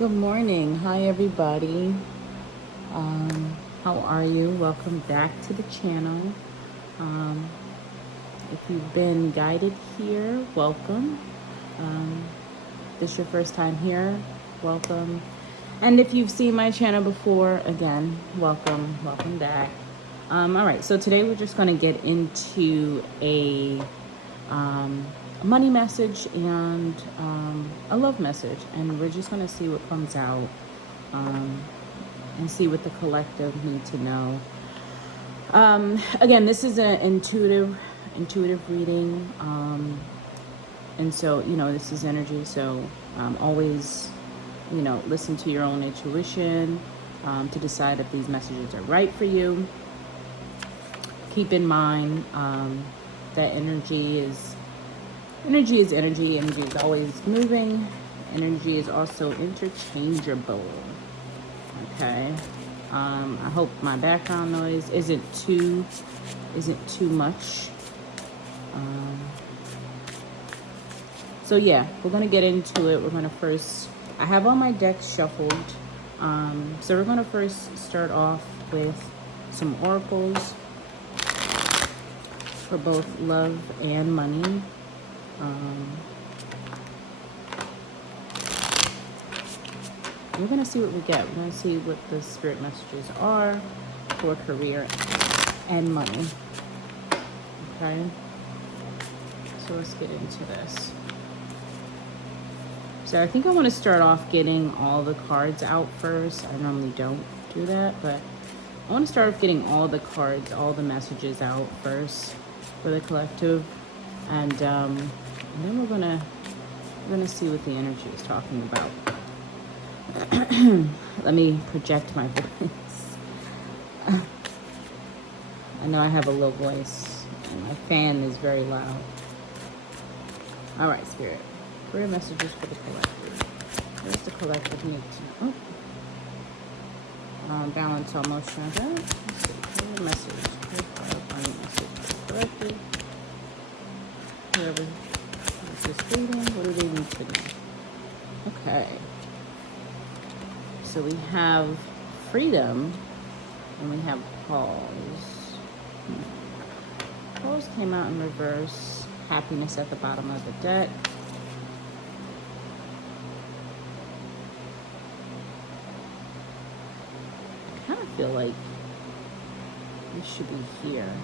Good morning. Hi, everybody. How are you? Welcome back to the channel. Um, if you've been guided here, welcome. This is your first time here, welcome. And if you've seen my channel before, again, welcome. Welcome back. All right, so today we're just going to get into a money message and a love message, and we're just going to see what comes out. And see what the collective need to know. Again, this is an intuitive reading, and so this is energy. So always, listen to your own intuition to decide if these messages are right for you. Keep in mind that energy is energy. Energy is always moving. Energy is also interchangeable. Okay. I hope my background noise isn't too much. So yeah, we're gonna get into it. We're gonna first. I have all my decks shuffled. So we're gonna first start off with some oracles for both love and money. We're going to see what we get. We're going to see what the spirit messages are for career and money. Okay? So let's get into this. So I think I want to start off getting all the cards out first. I normally don't do that, but I want to start off getting all the cards, all the messages out first for the collective. And then we're gonna see what the energy is talking about. Let me project my voice. I know I have a low voice and my fan is very loud. All right, Spirit. Career messages for the collective. What does the collective need to know? Balance almost shut up. Let's see. Career message. Career message. Collective. Whoever is this reading, what do they need to know? Okay. So we have freedom and we have pause. Pause came out in reverse. Happiness at the bottom of the deck. I kind of feel like this should be here.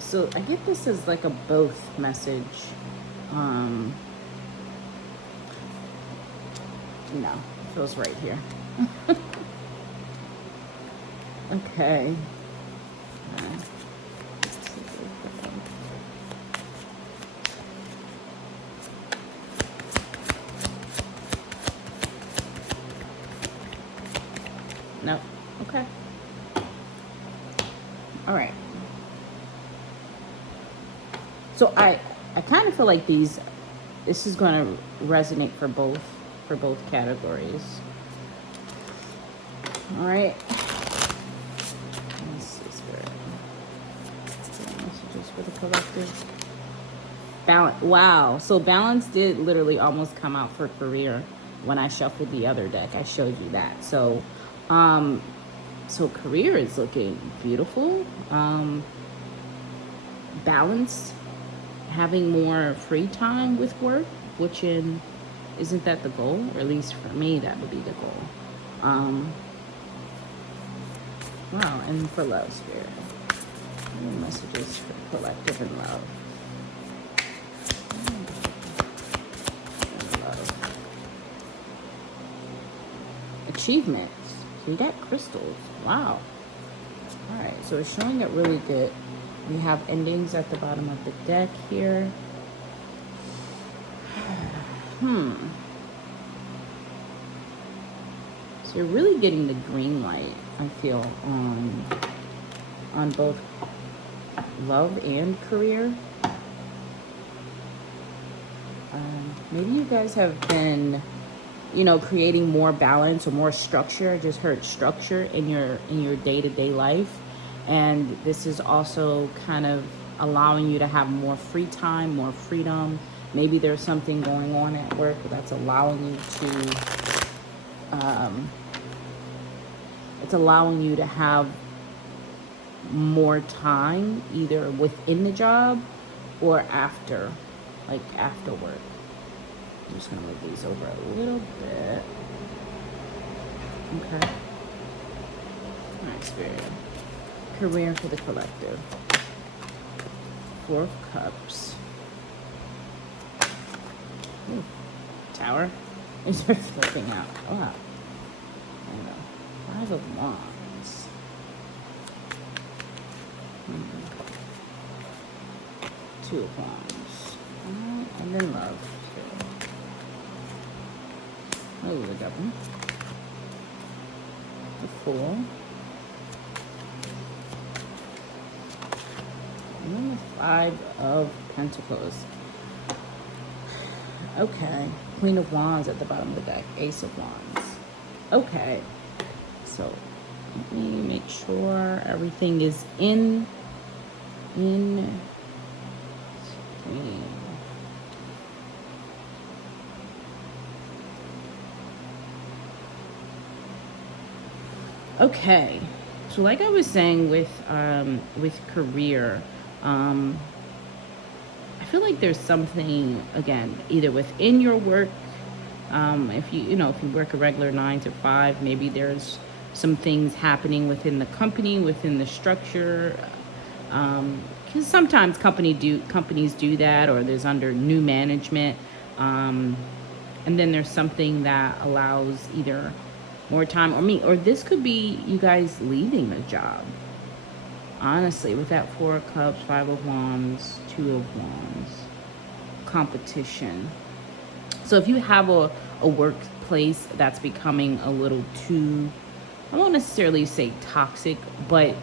So I get this as like a both message. It feels right here. Okay. No. Okay. All right. So I kind of feel like this is going to resonate for both categories. All right. Let's see, Spirit. Messages for the collective. Balance. Wow. So balance did literally almost come out for career when I shuffled the other deck. I showed you that. So, so career is looking beautiful. Balance. Having more free time with work, which isn't that the goal? Or at least for me, that would be the goal. Wow, and for love, Spirit. Messages for the collective and love. And love. Achievements. So you got crystals. Wow. All right, so it's showing it really good. We have endings at the bottom of the deck here. So you're really getting the green light, I feel, on both love and career. Maybe you guys have been, creating more balance or more structure. I just heard structure in your day-to-day life. And this is also kind of allowing you to have more free time, more freedom. Maybe there's something going on at work that's allowing you to have more time either within the job or after, like after work. I'm just gonna move these over a little bit. Okay. All right, Spirit. Career for the collective. Four of Cups. Ooh. Tower. These are flipping out. Wow. I know. Five of Wands. Two of Wands. And then love. Oh, the Devil. The Fool. And then the Five of Pentacles. Okay. Queen of Wands at the bottom of the deck. Ace of Wands. Okay. So let me make sure everything is in screen. Okay. So like I was saying with career, I feel like there's something, again, either within your work, if you work a regular 9 to 5, maybe there's some things happening within the company, within the structure, because sometimes companies do that, or there's under new management, and then there's something that allows either more time, or this could be you guys leaving a job. Honestly, with that Four of Cups, Five of Wands, Two of Wands, competition. So if you have a workplace that's becoming a little too, I won't necessarily say toxic, but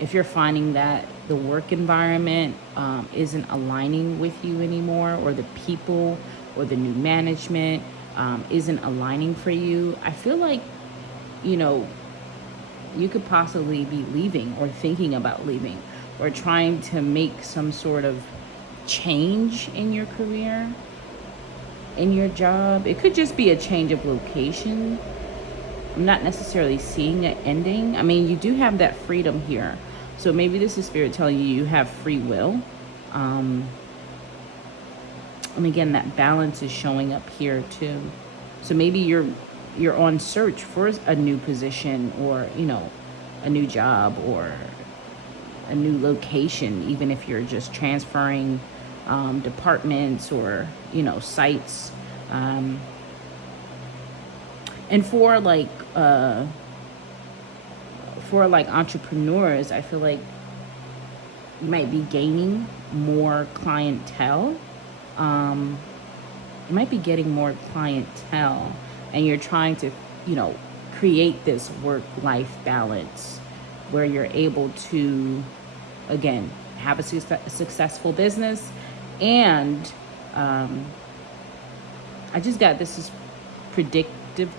if you're finding that the work environment isn't aligning with you anymore, or the people or the new management isn't aligning for you, I feel like, you could possibly be leaving or thinking about leaving or trying to make some sort of change in your career, in your job. It could just be a change of location. I'm not necessarily seeing it ending. I mean, you do have that freedom here. So maybe this is Spirit telling you have free will. And again, that balance is showing up here too. So maybe you're on search for a new position, or a new job, or a new location, even if you're just transferring departments or sites, and for entrepreneurs, I feel like you might be gaining more clientele. You might be getting more clientele, and you're trying to, create this work-life balance where you're able to, again, have a successful business. And I just got, this is predictive.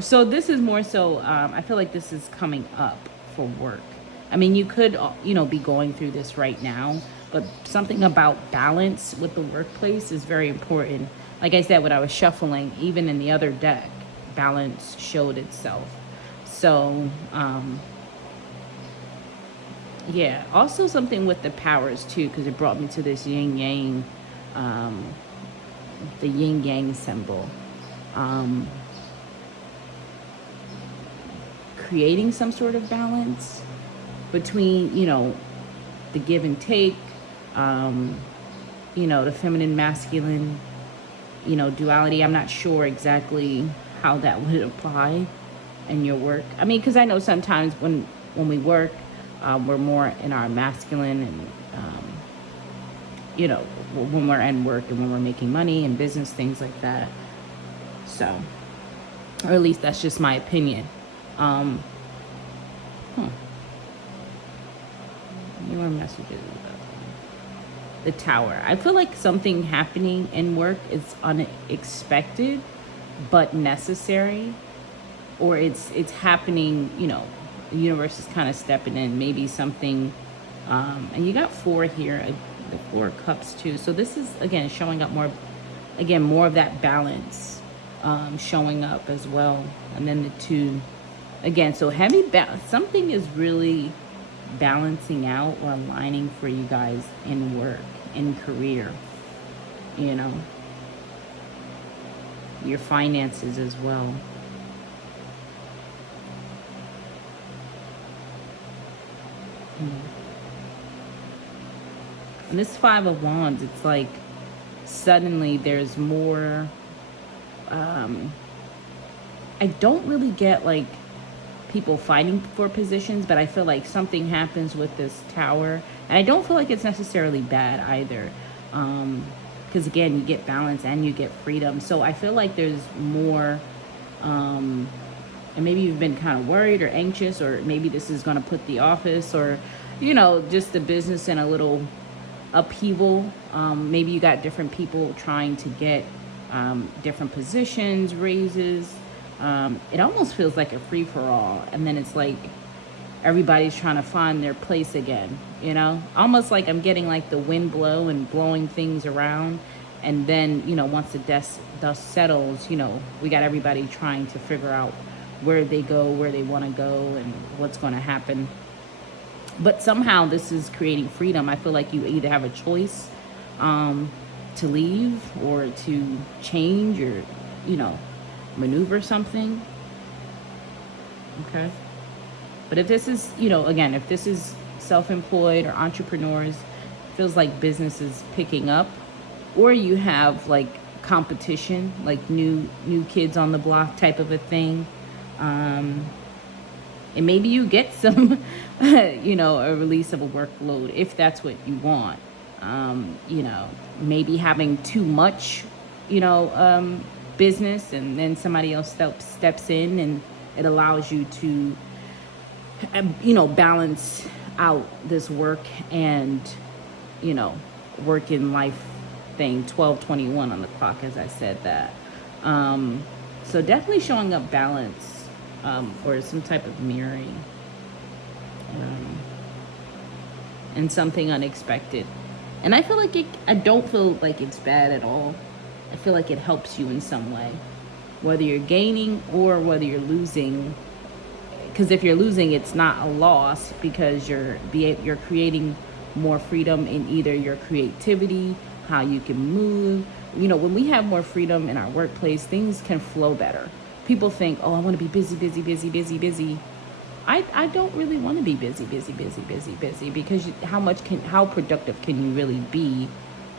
So this is more so, I feel like this is coming up for work. I mean, you could, be going through this right now, but something about balance with the workplace is very important. Like I said, when I was shuffling, even in the other deck, balance showed itself. So, yeah, also something with the powers too, because it brought me to this yin yang, the yin yang symbol. Creating some sort of balance between, the give and take, the feminine, masculine, duality. I'm not sure exactly how that would apply in your work. I mean, because I know sometimes when we work, we're more in our masculine, and, when we're in work and when we're making money and business, things like that. So, or at least that's just my opinion. Your messages. The Tower. I feel like something happening in work is unexpected but necessary. or it's happening, the universe is kind of stepping in, maybe something, and you got 4 here, the 4 of Cups too. So this is, again, showing up more, again, more of that balance, showing up as well. And then the 2, again, so heavy, something is really balancing out or aligning for you guys in work, in career, your finances as well. And this 5 of Wands, it's like suddenly there's more, I don't really get like people fighting for positions, but I feel like something happens with this Tower, and I don't feel like it's necessarily bad either, because again, you get balance and you get freedom. So I feel like there's more, and maybe you've been kind of worried or anxious, or maybe this is going to put the office or just the business in a little upheaval. Maybe you got different people trying to get different positions, raises. It almost feels like a free-for-all, and then it's like everybody's trying to find their place again, almost like I'm getting like the wind blow and blowing things around, and then once the dust settles, we got everybody trying to figure out where they go, where they want to go, and what's going to happen. But somehow this is creating freedom. I feel like you either have a choice to leave or to change, or maneuver something. Okay. But if this is, again, if this is self-employed or entrepreneurs, it feels like business is picking up, or you have like competition, like new kids on the block type of a thing. And maybe you get some, a release of a workload if that's what you want. Maybe having too much, business, and then somebody else steps in, and it allows you to, balance out this work and, work in life thing. 12:21 on the clock, as I said that. So definitely showing up balance, or some type of mirroring, and something unexpected. And I feel like I don't feel like it's bad at all. I feel like it helps you in some way, whether you're gaining or whether you're losing. Because if you're losing, it's not a loss, because you're creating more freedom in either your creativity, how you can move. When we have more freedom in our workplace, things can flow better. People think, oh, I want to be busy, busy, busy, busy, busy. I don't really want to be busy, busy, busy, busy, busy, because how productive can you really be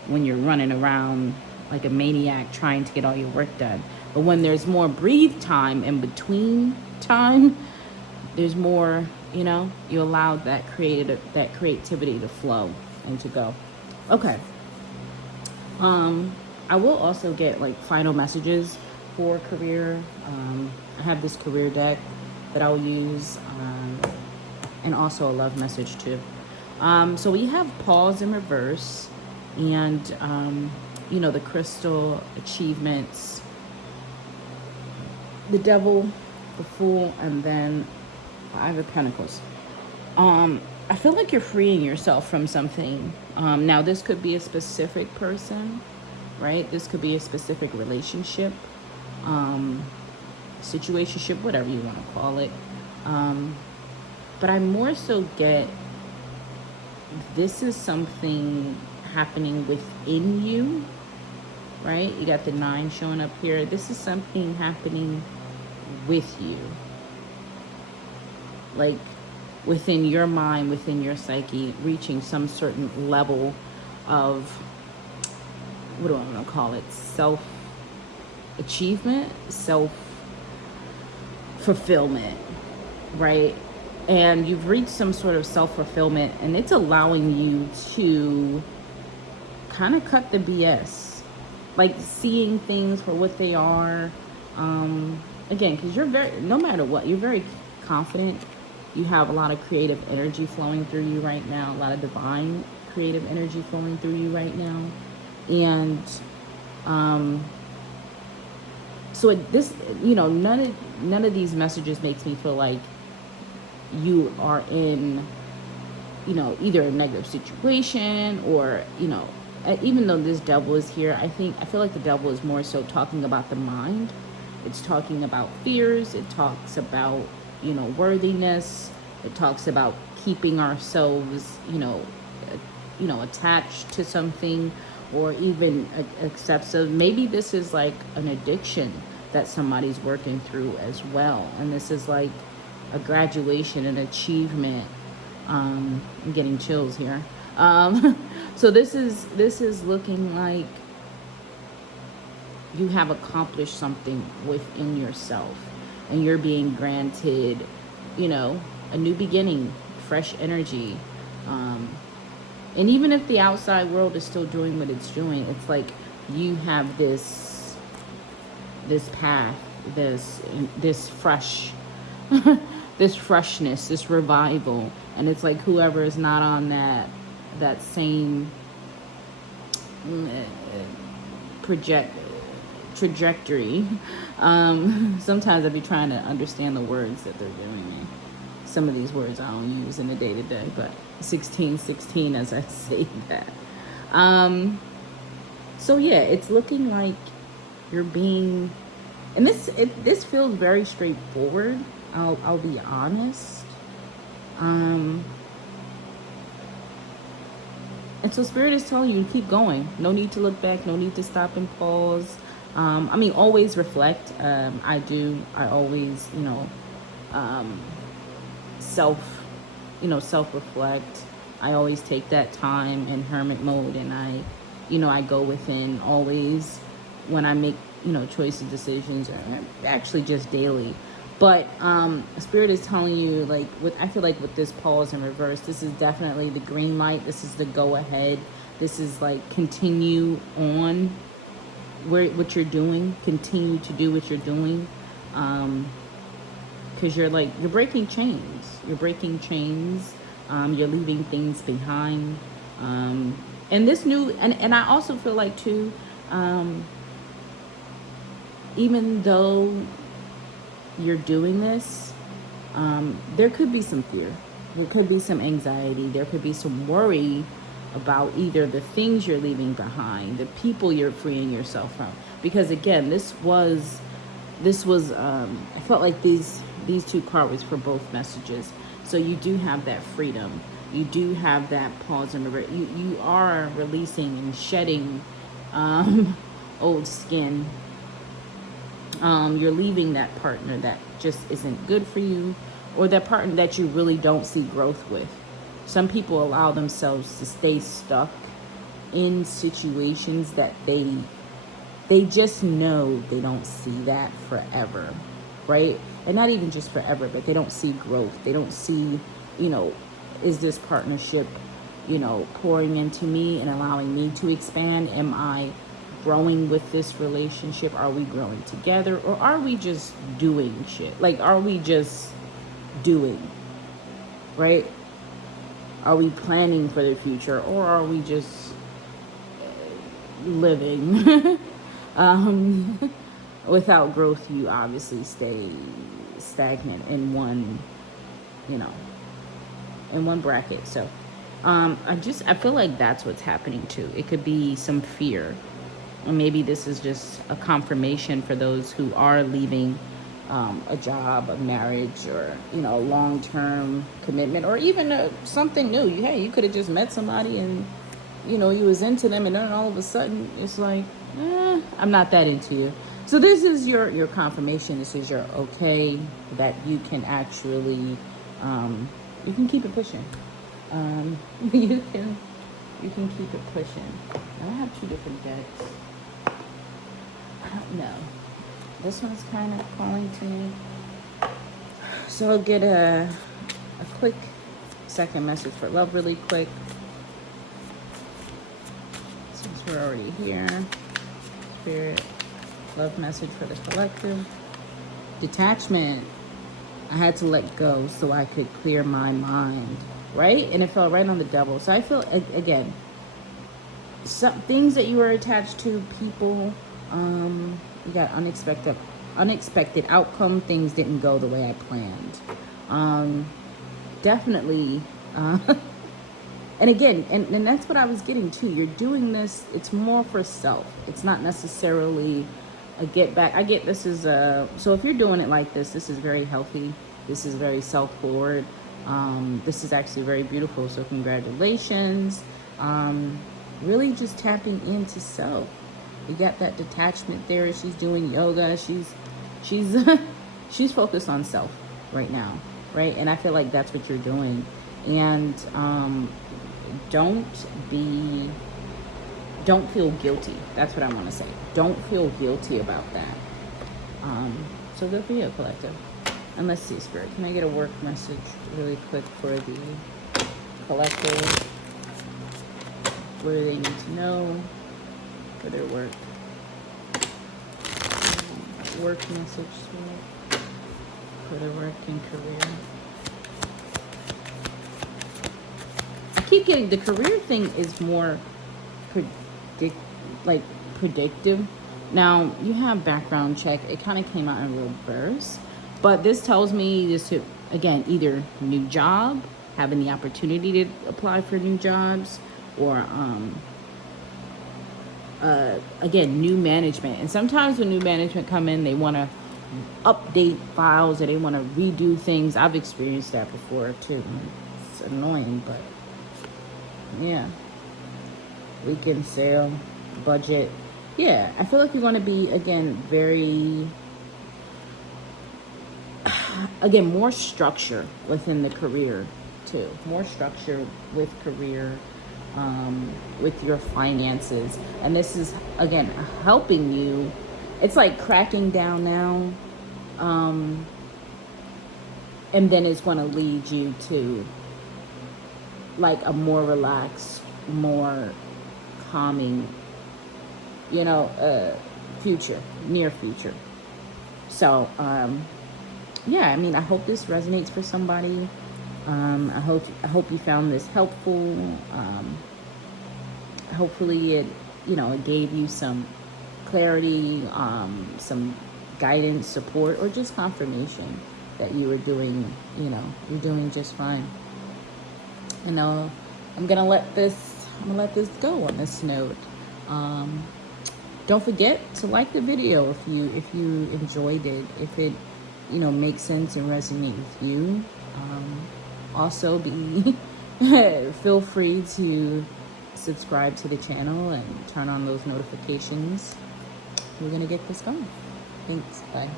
when you're running around like a maniac trying to get all your work done? But when there's more breathe time in between time, there's more, you allow that creativity to flow and to go. Okay. I will also get like final messages for career. I have this career deck that I'll use, and also a love message too. So we have pause in reverse, and the crystal, achievements, the devil, the fool, and then 5 of Pentacles. I feel like you're freeing yourself from something. Now this could be a specific person, right? This could be a specific relationship, situationship, whatever you want to call it. But I more so get, this is something happening within you, right? You got the 9 showing up here. This is something happening with you, like within your mind, within your psyche, reaching some certain level of, what do I want to call it? Self-achievement, self-fulfillment, right? And you've reached some sort of self-fulfillment, and it's allowing you to kind of cut the BS, like seeing things for what they are. Again, because you're no matter what, you're very confident. You have a lot of creative energy flowing through you right now, a lot of divine creative energy flowing through you right now. And So this, none of these messages makes me feel like you are in, either a negative situation or, even though this devil is here, I feel like the devil is more so talking about the mind. It's talking about fears. It talks about, worthiness. It talks about keeping ourselves, attached to something, or even excessive. Maybe this is like an addiction that somebody's working through as well. And this is like a graduation, an achievement. I'm getting chills here. So this is looking like you have accomplished something within yourself, and you're being granted, a new beginning, fresh energy. And even if the outside world is still doing what it's doing, it's like you have this path, this fresh, this freshness, this revival. And it's like whoever is not on that same trajectory. Sometimes I'd be trying to understand the words that they're giving me. Some of these words I don't use in the day-to-day, but 16 as I say that. So yeah, it's looking like you're being, and this feels very straightforward. I'll be honest. And so Spirit is telling you to keep going. No need to look back. No need to stop and pause. Always reflect. I always, self-reflect. I always take that time in hermit mode, and I go within always when I make, choices, decisions, or actually just daily. But Spirit is telling you, like, I feel like with this pause in reverse, this is definitely the green light. This is the go ahead. This is like continue on what you're doing. Continue to do what you're doing. Because you're breaking chains. You're breaking chains. You're leaving things behind. And this new, and I also feel like too, even though you're doing this, there could be some fear. There could be some anxiety. There could be some worry about either the things you're leaving behind, the people you're freeing yourself from. Because again, this was I felt like these two cards for both messages. So you do have that freedom. You do have that pause and remember. You are releasing and shedding old skin. You're leaving that partner that just isn't good for you, or that partner that you really don't see growth with. Some people allow themselves to stay stuck in situations that they just know they don't see that forever, right? And not even just forever, but they don't see growth. They don't see, is this partnership, pouring into me and allowing me to expand? Am I growing with this relationship? Are we growing together, or are we just doing shit? Like, are we just doing, right? Are we planning for the future, or are we just living? Without growth, you obviously stay stagnant in one, in one bracket. So I feel like that's what's happening too. It could be some fear. Or maybe this is just a confirmation for those who are leaving a job, a marriage, or, a long-term commitment, or even something new. You could have just met somebody and, you was into them, and then all of a sudden it's like, I'm not that into you. So this is your confirmation. This is your okay, that you can actually, you can keep it pushing. You can keep it pushing. I have two different decks. I don't know. This one's kind of calling to me. So I'll get a quick second message for love really quick. Since we're already here. Spirit, love message for the collective. Detachment. I had to let go so I could clear my mind. Right? And it fell right on the devil. So I feel, again, some things that you are attached to, people, We got unexpected outcome. Things didn't go the way I planned. Definitely. And again, and that's what I was getting to. You're doing this, it's more for self. It's not necessarily a get back. I get this is so if you're doing it like this is very healthy. This is very self-forward. This is actually very beautiful. So congratulations. Really just tapping into self. You got that detachment there. She's doing yoga. She's she's focused on self right now, right? And I feel like that's what you're doing. And don't feel guilty. That's what I want to say. Don't feel guilty about that. So good for you, collective. And let's see, Spirit, can I get a work message really quick for the collective? What do they need to know for their work? Work message, Spirit, for their work and career. I keep getting the career thing is more predictive. Now you have background check. It kind of came out in reverse, but this tells me this to, again, either new job, having the opportunity to apply for new jobs, or again, new management. And sometimes when new management come in, they want to update files or they want to redo things. I've experienced that before too. It's annoying, but yeah. Weekend sale, budget. Yeah, I feel like you're going to be, again, very, again, more structure within the career too. More structure with career, with your finances. And this is, again, helping you. It's like cracking down now. And then it's going to lead you to like a more relaxed, more calming, future, near future. So, yeah, I mean, I hope this resonates for somebody. I hope you found this helpful. Hopefully it, it gave you some clarity, some guidance, support, or just confirmation that you were doing, you're doing just fine. And I'm gonna let this go on this note. Don't forget to like the video if you enjoyed it, if it makes sense and resonate with you. Also feel free to subscribe to the channel and turn on those notifications. We're gonna get this going. Thanks. Bye.